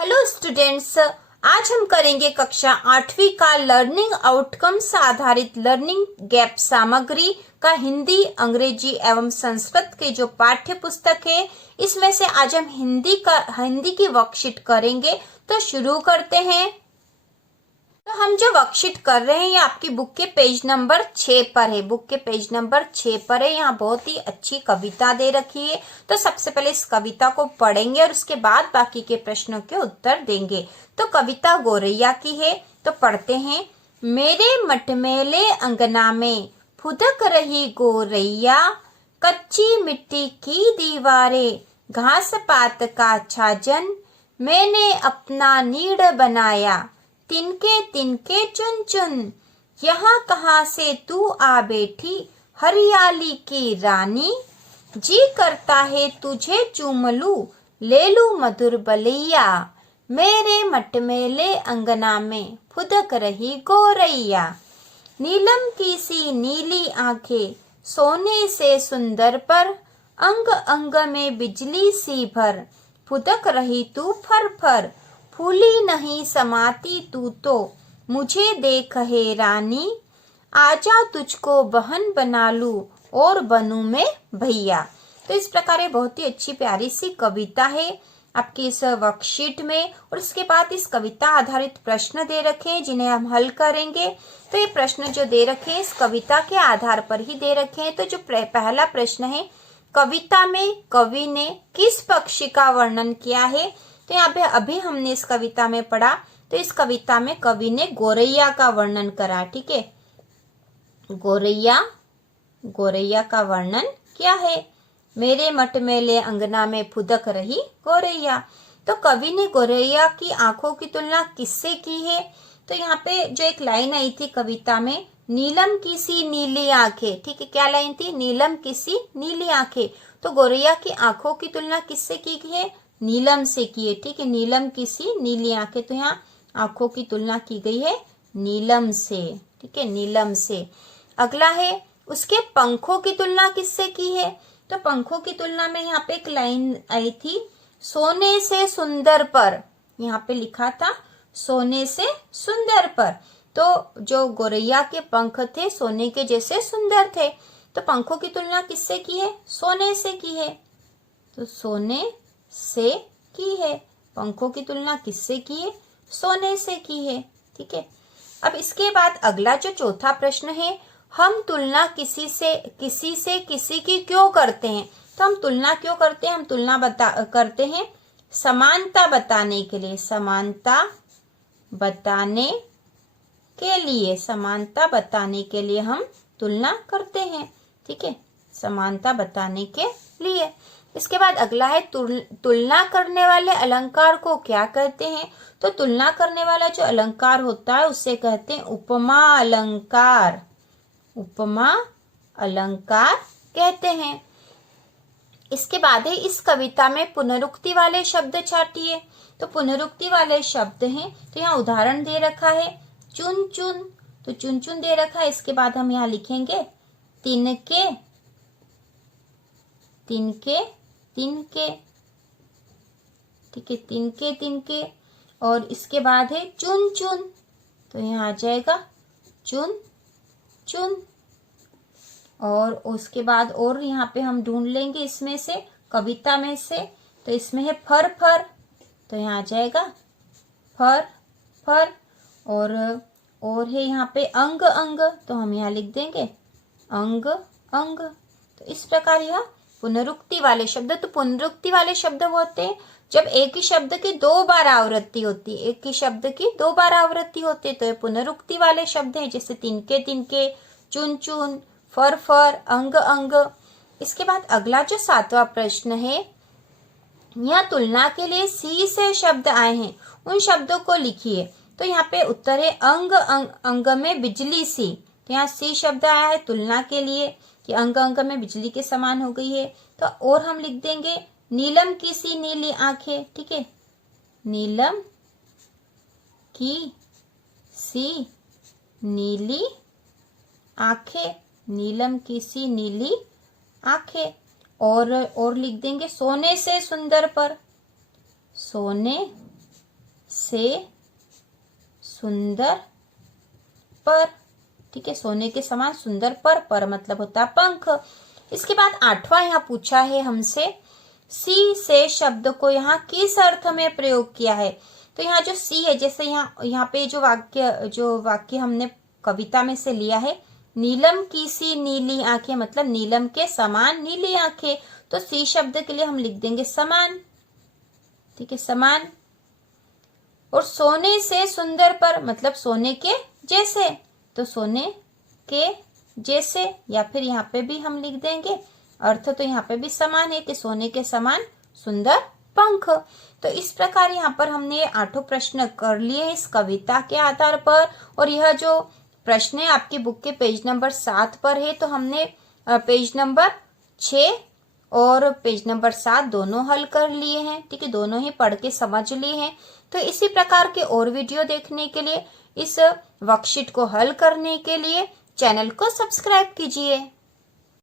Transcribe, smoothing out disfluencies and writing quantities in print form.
Hello students, आज हम करेंगे कक्षा 8वीं का लर्निंग आउटकम्स आधारित लर्निंग गैप सामग्री का हिंदी, अंग्रेजी एवं संस्कृत के जो पाठ्य पुस्तक है, इसमें से आज हम हिंदी की वर्कशीट करेंगे। तो शुरू करते हैं। तो हम जो वर्कशीट कर रहे हैं ये आपकी बुक के पेज नंबर 6 पर है। बुक के पेज नंबर 6 पर है। यहाँ बहुत ही अच्छी कविता दे रखी है। तो सबसे पहले इस कविता को पढ़ेंगे और उसके बाद बाकी के प्रश्नों के उत्तर देंगे। तो कविता गोरैया की है। तो पढ़ते हैं। मेरे मटमैले अंगना में फुदक रही गोरैया, कच्ची मिट्टी की दीवारें, घास पात का छाजन, मैंने अपना नीड़ बनाया, तिनके तिनके चुन चुन, यहाँ कहाँ से तू आ बैठी, हरियाली की रानी, जी करता है तुझे चूम लूं, ले लूं मधुर बलैया, मेरे मटमैले अंगना में फुदक रही गोरैया। नीलम की सी नीली आंखें सोने से सुंदर पर, अंग अंग में बिजली सी भर, फुदक रही तू फर फर, फूली नहीं समाती तू तो, मुझे देख है रानी, आजा तुझको बहन बना लूं और बनूं मैं भैया। तो इस प्रकार बहुत ही अच्छी प्यारी सी कविता है आपकी इस वर्कशीट में। और इसके बाद इस कविता आधारित प्रश्न दे रखे हैं जिन्हें हम हल करेंगे। तो ये प्रश्न जो दे रखे हैं इस कविता के आधार पर ही दे रखे हैं। तो जो पहला प्रश्न है, कविता में कवि ने किस पक्षी का वर्णन किया है? तो यहाँ पे अभी हमने इस कविता में पढ़ा, तो इस कविता में कवि ने गोरैया का वर्णन करा। ठीक है, गोरैया का वर्णन क्या है? मेरे मटमैले अंगना में फुदक रही गोरैया। तो कवि ने गोरैया की आंखों की तुलना किससे की है? तो यहाँ पे जो एक लाइन आई थी कविता में, नीलम की सी नीली आंखें। ठीक है, क्या लाइन थी? नीलम की सी नीली आंखें। तो गोरैया की आंखों की तुलना किससे की है? नीलम से की है। ठीक है, नीलम की सी नीली आंखें। तो यहाँ आंखों की तुलना की गई है नीलम से। ठीक है, नीलम से। अगला है, उसके पंखों की तुलना किससे की है? तो पंखों की तुलना में यहाँ पे एक लाइन आई थी, सोने से सुंदर पर। यहाँ पे लिखा था सोने से सुंदर पर। तो जो गोरैया के पंख थे सोने के जैसे सुंदर थे। तो पंखों की तुलना किससे की है? सोने से की है। तो सोने से की है। पंखों की तुलना किससे की है? सोने से की है। ठीक है, अब इसके बाद अगला जो चौथा प्रश्न है, हम तुलना किसी से किसी की क्यों करते हैं? तो हम तुलना क्यों करते हैं? हम तुलना करते हैं समानता बताने के लिए। समानता बताने के लिए हम तुलना करते हैं। ठीक है, समानता बताने के लिए। इसके बाद अगला है, तुलना करने वाले अलंकार को क्या कहते हैं? तो तुलना करने वाला जो अलंकार होता है उसे कहते हैं उपमा अलंकार। उपमा अलंकार कहते हैं। इसके बाद है, इस कविता में पुनरुक्ति वाले शब्द छाटिए। तो पुनरुक्ति वाले शब्द हैं, तो यहाँ उदाहरण दे रखा है चुन चुन। तो चुन चुन दे रखा है। इसके बाद हम यहाँ लिखेंगे तिनके तिनके तिनके। ठीक है, तिनके तिनके। और इसके बाद है चुन चुन। तो यहाँ आ जाएगा चुन चुन। और उसके बाद और यहाँ पे हम ढूंढ लेंगे इसमें से, कविता में से। तो इसमें है फर फर। तो यहाँ आ जाएगा फर फर। और है यहाँ पे अंग अंग। तो हम यहाँ लिख देंगे अंग अंग। तो इस प्रकार यह पुनरुक्ति वाले शब्द। तो पुनरुक्ति वाले शब्द वो होते हैं जब एक ही शब्द की 2 बार आवृत्ति होती है। एक ही शब्द की 2 बार आवृत्ति होती है तो ये पुनरुक्ति वाले शब्द हैं, जैसे तिनके तिनके, चुन चुन, फर फर, अंग अंग। इसके बाद अगला जो 7वां प्रश्न है, यहाँ तुलना के लिए सी से शब्द आए हैं, उन शब्दों को लिखिए। तो यहाँ पे उत्तर है अंग अंग में बिजली सी। तो यहाँ सी शब्द आया है तुलना के लिए कि अंग अंग में बिजली के समान हो गई है। तो और हम लिख देंगे नीलम की सी नीली आंखें। ठीक है, नीलम की सी नीली आंखें। नीलम की सी नीली आंखें। और लिख देंगे सोने से सुंदर पर। सोने से सुंदर पर, ठीक है, सोने के समान सुंदर पर मतलब होता है पंख। इसके बाद 8वां यहाँ पूछा है हमसे, सी से शब्द को यहाँ किस अर्थ में प्रयोग किया है। तो यहाँ जो सी है, जैसे यहाँ पे जो वाक्य हमने कविता में से लिया है, नीलम की सी नीली आंखें, मतलब नीलम के समान नीली आंखें, तो सी शब्द के लिए हम लिख देंगे समान, ठीक है, समान। और सोने से सुंदर पर मतलब सोने के जैसे, तो सोने के जैसे, या फिर यहाँ पे भी हम लिख देंगे, अर्थ तो यहाँ पे भी समान है कि सोने के समान सुंदर पंख। तो इस प्रकार यहाँ पर हमने 8 प्रश्न कर लिए इस कविता के आधार पर। और यह जो प्रश्न है आपकी बुक के पेज नंबर 7 पर है, तो हमने पेज नंबर 6 और पेज नंबर 7 दोनों हल कर लिए हैं, ठीक है, दोनों ही पढ़ के समझ लिए हैं। तो इसी प्रकार के और वीडियो देखने के लिए, इस वर्कशीट को हल करने के लिए चैनल को सब्सक्राइब कीजिए।